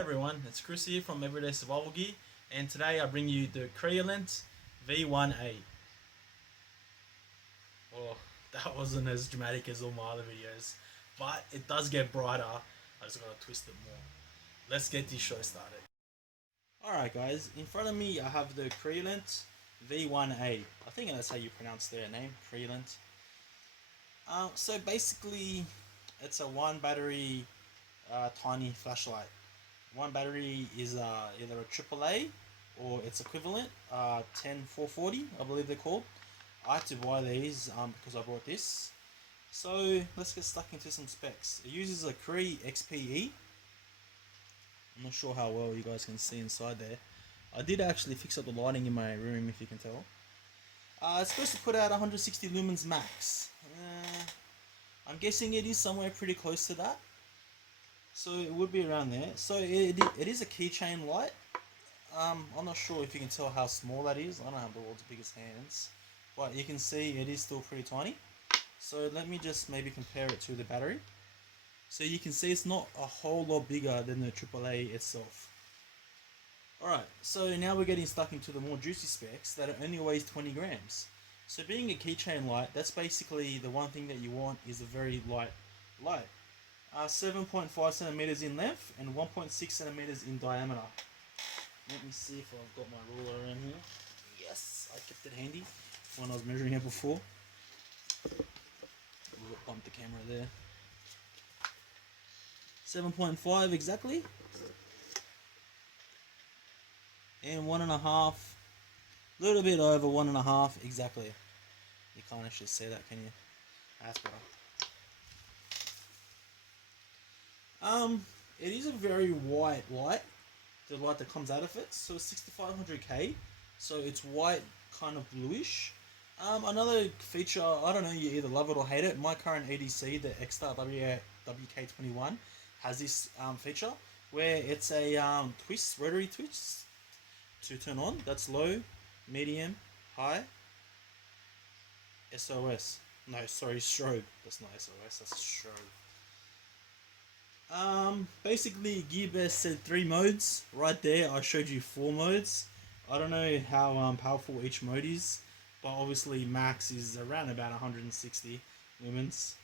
everyone, it's Chris here from Everyday Survival Gear, and today I bring you the Crelant V1A. Well, that wasn't as dramatic as all my other videos, but it does get brighter. I just gotta twist it more. Let's get this show started. Alright guys, in front of me I have the Crelant V1A. I think that's how you pronounce their name, Crelant. So basically, it's a one battery tiny flashlight. One battery is either a AAA or its equivalent, 10440 I believe they're called. I had to buy these because I bought this. So let's get stuck into some specs. It uses a Cree XPE. I'm not sure how well you guys can see inside there. I did actually fix up the lighting in my room, if you can tell. It's supposed to put out 160 lumens max. I'm guessing it is somewhere pretty close to that. So it would be around there. So it is a keychain light. I'm not sure if you can tell how small that is. I don't have the world's biggest hands, but you can see it is still pretty tiny. So let me just maybe compare it to the battery. So you can see it's not a whole lot bigger than the AAA itself. Alright, so now we're getting stuck into the more juicy specs that it only weighs 20 grams. So being a keychain light, that's basically the one thing that you want is a very light light. 7.5 centimeters in length and 1.6 centimeters in diameter. Let me see if I've got my ruler around here. Yes, I kept it handy when I was measuring it before. We'll bump the camera there. 7.5 exactly. And 1.5, a little bit over 1.5 exactly. You can't actually see that, can you? That's better. It is a very white light, the light that comes out of it. So it's 6500K, so it's white, kind of bluish. Another feature, I don't know, you either love it or hate it. My current EDC, the X-Star WK21, has this feature where it's a rotary twist to turn on. That's low, medium, high, SOS. No, sorry, strobe. That's not SOS, that's strobe. Basically Gearbest said 3 modes. Right there I showed you 4 modes. I don't know how powerful each mode is, but obviously max is around about 160 lumens.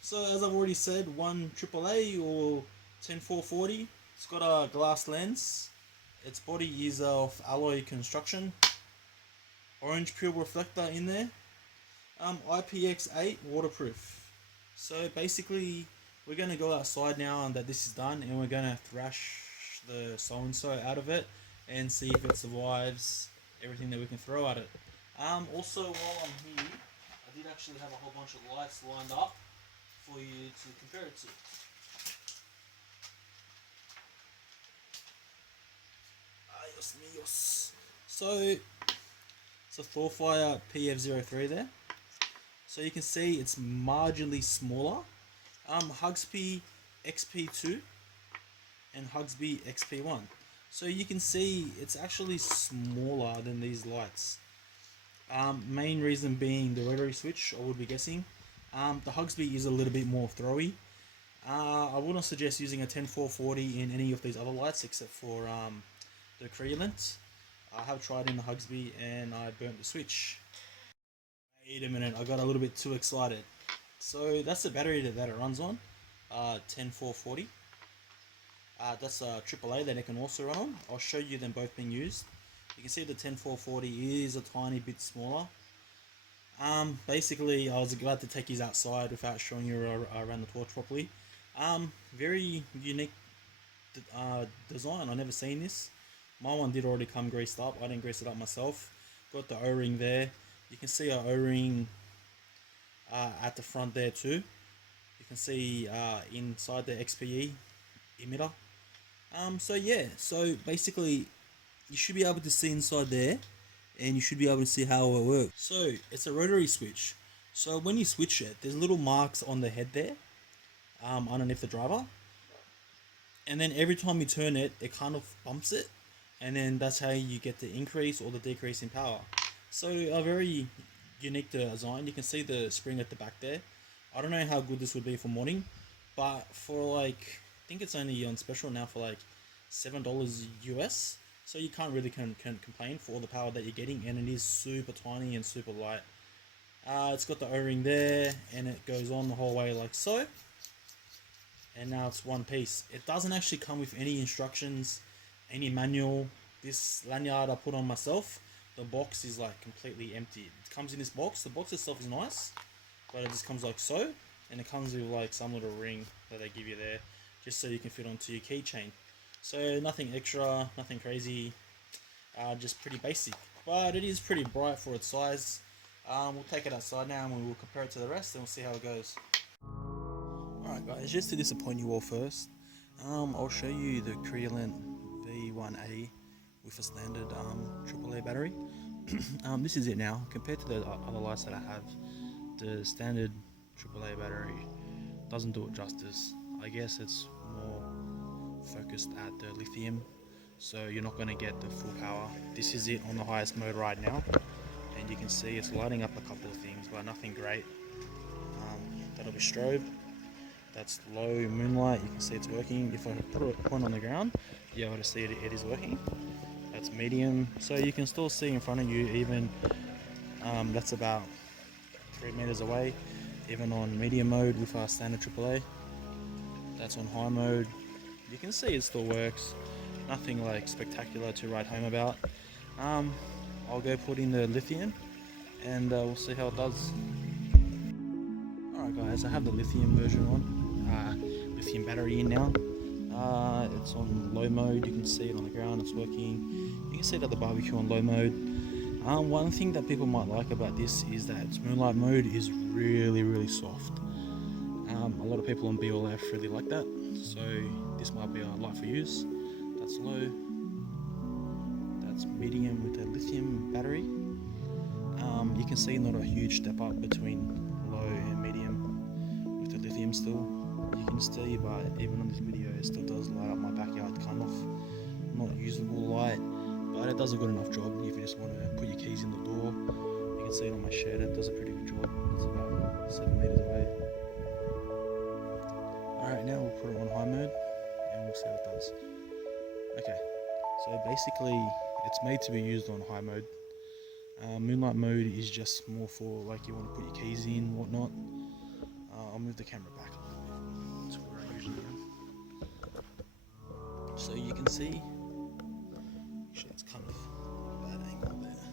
So as I've already said, one AAA or 10440. It's got a glass lens. Its body is of alloy construction. Orange peel reflector in there. IPX8 waterproof. So basically we're going to go outside now that this is done, and we're going to thrash the so-and-so out of it and see if it survives everything that we can throw at it. Also, while I'm here, I did actually have a whole bunch of lights lined up for you to compare it to. Ayos míos. So it's a Thorfire PF03 there. So you can see it's marginally smaller. Hugsby XP2 and Hugsby XP1. So you can see it's actually smaller than these lights. Main reason being the rotary switch, I would be guessing. The Hugsby is a little bit more throwy. I wouldn't suggest using a 10440 in any of these other lights except for the Crelant. I have tried in the Hugsby and I burnt the switch. Wait a minute, I got a little bit too excited. So that's the battery that it runs on, 10440. That's a AAA that it can also run on. I'll show you them both being used. You can see the 10440 is a tiny bit smaller. Basically, I was glad to take these outside without showing you around the torch properly. Very unique design. I've never seen this. My one did already come greased up. I didn't grease it up myself. Got the O-ring there. You can see our O-ring at the front there too. You can see inside the XPE emitter. So yeah, so basically you should be able to see inside there, and you should be able to see how it works. So it's a rotary switch. So when you switch it, there's little marks on the head there, underneath the driver, and then every time you turn it, it kind of bumps it, and then that's how you get the increase or the decrease in power. So a very unique design. You can see the spring at the back there. I don't know how good this would be for morning, but for like think it's only on special now for like $7 US. So you can't really complain for all the power that you're getting, and it is super tiny and super light. It's got the O-ring there, and it goes on the whole way like so. And now it's one piece. It doesn't actually come with any instructions, any manual. This lanyard I put on myself, the box is like completely empty. It comes in this box. The box itself is nice, but it just comes like so, and it comes with like some little ring that they give you there, just so you can fit onto your keychain. So nothing extra, nothing crazy, just pretty basic. But it is pretty bright for its size. We'll take it outside now and we'll compare it to the rest and we'll see how it goes. Alright guys, just to disappoint you all first, I'll show you the Crelant V1A with a standard AAA battery. This is it now. Compared to the other lights that I have, the standard AAA battery doesn't do it justice. I guess it's more focused at the lithium, so you're not going to get the full power. This is it on the highest mode right now, and you can see it's lighting up a couple of things, but nothing great. That'll be strobe. That's low moonlight. You can see it's working. If I put a point on the ground, you're able to see it is working. That's medium, so you can still see in front of you, even that's about 3 meters away, even on medium mode with our standard AAA. That's on high mode. You can see it still works. Nothing like spectacular to write home about. I'll go put in the lithium and we'll see how it does. Alright guys, I have the lithium version on, lithium battery in now. It's on low mode. You can see it on the ground, it's working. You can see it at the barbecue on low mode. One thing that people might like about this is that its moonlight mode is really soft. A lot of people on BLF really like that, so this might be a light for use. That's low. That's medium with the lithium battery. You can see not a huge step up between low and medium with the lithium still. You can see, but even on this video it still does light up my backyard, kind of not usable light, but it does a good enough job. If you just want to put your keys in the door, you can see it on my shed, it does a pretty good job. It's about 7 meters away. Alright, now we'll put it on high mode and we'll see what it does. Okay, so basically it's made to be used on high mode. Moonlight mode is just more for like you want to put your keys in, whatnot. I'll move the camera back a little bit to where I usually am. So you can see, actually it's kind of a bad angle there.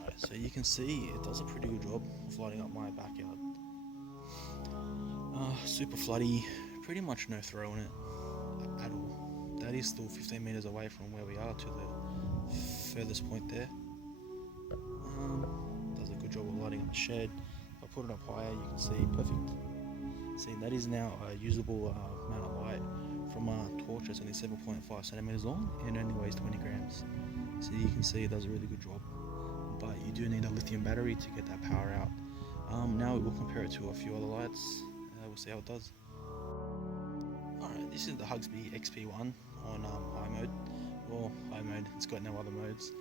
Alright, so you can see it does a pretty good job of lighting up my backyard. Super floody, pretty much no throw in it at all. That is still 15 meters away from where we are to the furthest point there. Does a good job of lighting up the shed. If I put it up higher, you can see perfect. See, that is now a usable amount of light from our torch. It's only 7.5 centimeters long and only weighs 20 grams. So you can see it does a really good job. But you do need a lithium battery to get that power out. Now we'll compare it to a few other lights. We'll see how it does. Alright, this is the Hugsby XP1 on high mode. Well, high mode, it's got no other modes.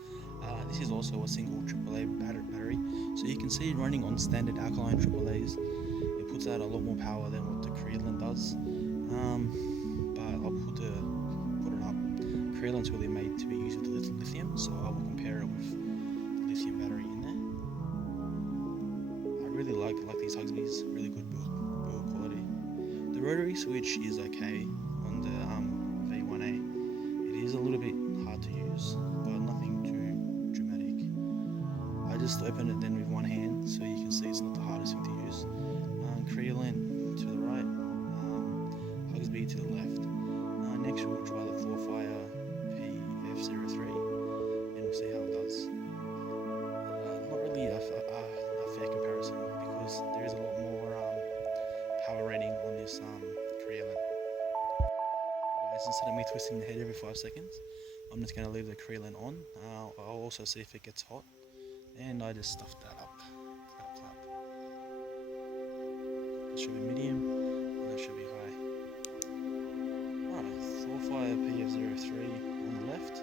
This is also a single AAA battery, so you can see it running on standard alkaline AAAs. It puts out a lot more power than what the Crelant does. But I'll put it up. Crealant's really made to be used with lithium, so I will compare it with the lithium battery in there. I really like these Hugsby's, really good build quality. The rotary switch is okay on the V1A. It is a little bit hard to use, but nothing too dramatic. I just open it then with one hand, so you can see it's not the hardest thing to use. Crelant to the right, Hugsby to the left. Next we'll try the Thorfire PF03 and we'll see how it does. Not really a fair comparison because there is a lot more power rating on this Crelant. Guys, instead of me twisting the head every 5 seconds, I'm just going to leave the Crelant on. I'll also see if it gets hot, and I just stuffed that up. Clap, clap. That should be medium, and that should be high. Alright, Thorfire PF03 on the left,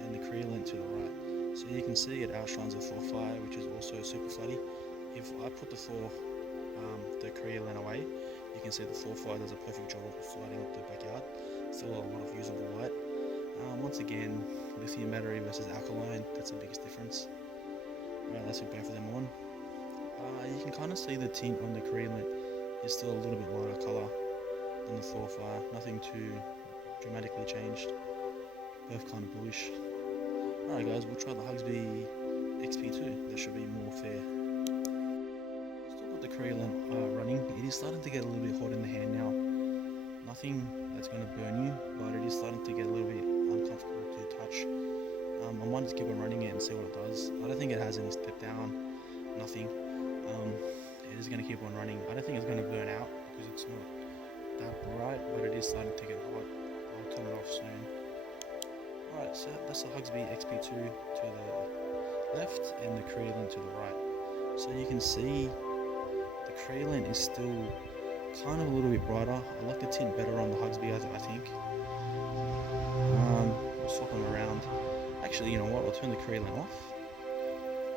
and the Crelant to the right. So you can see it outshines the Thorfire, which is also super floody. If I put the Crelant away, You can see the floor fire does a perfect job of flooding up the backyard. Still a lot of usable light. Once again, lithium battery versus alkaline, that's the biggest difference. Right, let's put both of them on. You can kind of see the tint on the Crelant is still a little bit lighter colour than the floor fire. Nothing too dramatically changed. Both kind of bluish. Alright guys, we'll try the Hugsby XP2. That should be more fair. Still got the Crelant running. It is starting to get a little bit hot in the hand now. Nothing that's going to burn you, but it is starting to get a little bit uncomfortable to touch. I might just keep on running it and see what it does. I don't think it has any step down, nothing. It is going to keep on running. I don't think it's going to burn out because it's not that bright, but it is starting to get hot. I'll turn it off soon. Alright, so that's the Hugsby XP2 to the left and the Crelant to the right. So you can see the Crelant is still kind of a little bit brighter. I like the tint better on the Hugsby, I think. We'll swap them around. Actually, you know what? I'll turn the Crelant off.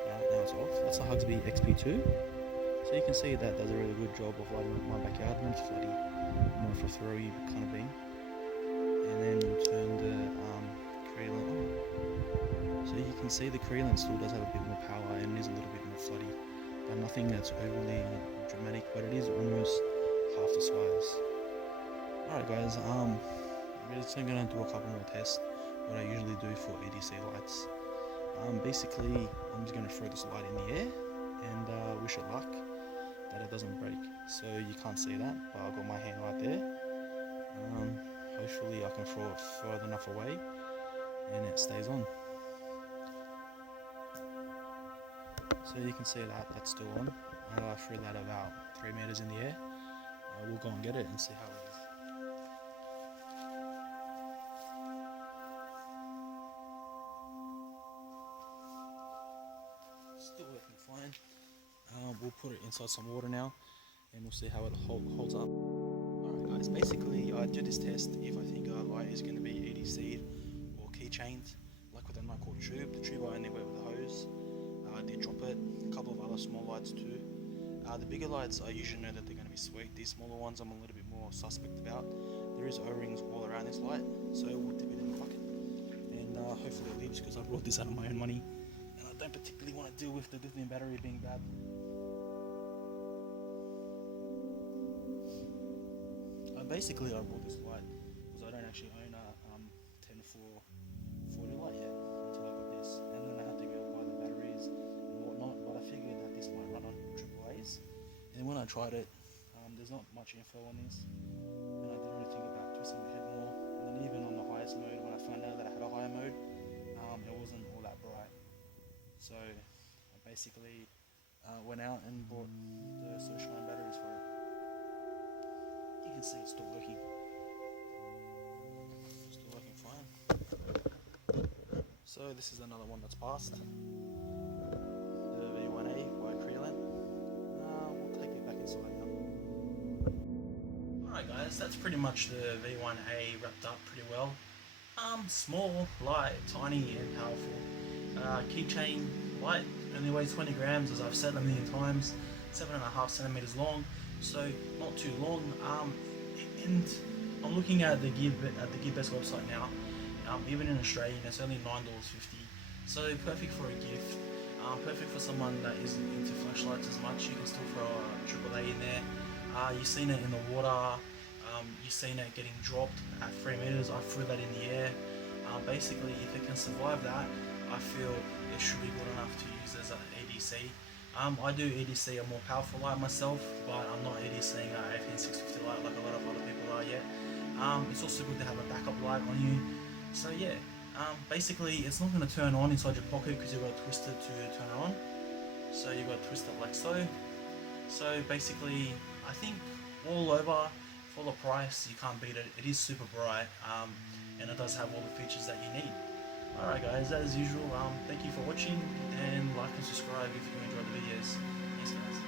Right, now it's off. That's the Hugsby XP2. So you can see that does a really good job of lighting up my backyard when it's floody, more of a throwy kind of beam. And then we'll turn the Crelant on. So you can see the Crelant still does have a bit more power and is a little bit more floody, but nothing that's overly dramatic. But it is almost half the size. Alright guys, we're just gonna do a couple more tests. What I usually do for EDC lights. Basically, I'm just gonna throw this light in the air and wish it luck that it doesn't break. So you can't see that, but I've got my hand right there. Hopefully I can throw it further enough away and it stays on. So you can see that that's still on. I threw that about 3 meters in the air. We'll go and get it and see how it is. Still working fine. We'll put it inside some water now and we'll see how it holds up. Alright guys, basically I do this test if I think a light is going to be EDC'd or keychained, like with a night called tube. The tube I only wear with a hose. I did drop it, a couple of other small lights too. The bigger lights I usually know that they're going to be sweet. These smaller ones I'm a little bit more suspect about. There is O-rings all around this light, so we'll dip it in the bucket and hopefully it leaves because I brought this out of my own money and I don't particularly want to deal with the lithium battery being bad. Basically I bought this light because I don't actually own a 10-440 light yet until I got this, and then I had to go buy the batteries and whatnot, but I figured that this might run on AAA's, and when I tried it, there's not much info on this, and I didn't really think about twisting the head more, and then even on the highest mode, when I found out that I had a higher mode, it wasn't all that bright, so I basically went out and bought the Social batteries for it. You can see it's still working. Still working fine. So this is another one that's passed. The V1A by Crelant. We'll take it back inside now. Alright guys, that's pretty much the V1A wrapped up pretty well. Small, light, tiny and powerful. Keychain light, only weighs 20 grams as I've said a million times. 7.5 centimeters long. So not too long, and I'm looking at the Gearbest website now. Even in Australia, it's only $9.50. So perfect for a gift. Perfect for someone that isn't into flashlights as much. You can still throw a AAA in there. You've seen it in the water. You've seen it getting dropped at 3 meters. I threw that in the air. Basically, if it can survive that, I feel it should be good enough to use as an EDC. I do EDC a more powerful light myself, but I'm not EDCing an 18650 light like a lot of other people are yet. It's also good to have a backup light on you. So yeah, basically it's not going to turn on inside your pocket because you've got to twist it to turn it on. So you've got to twist it like so. So basically, I think all over, for the price, you can't beat it. It is super bright, and it does have all the features that you need. Alright guys, as usual, thank you for watching, and like and subscribe if you enjoyed the videos. Thanks guys.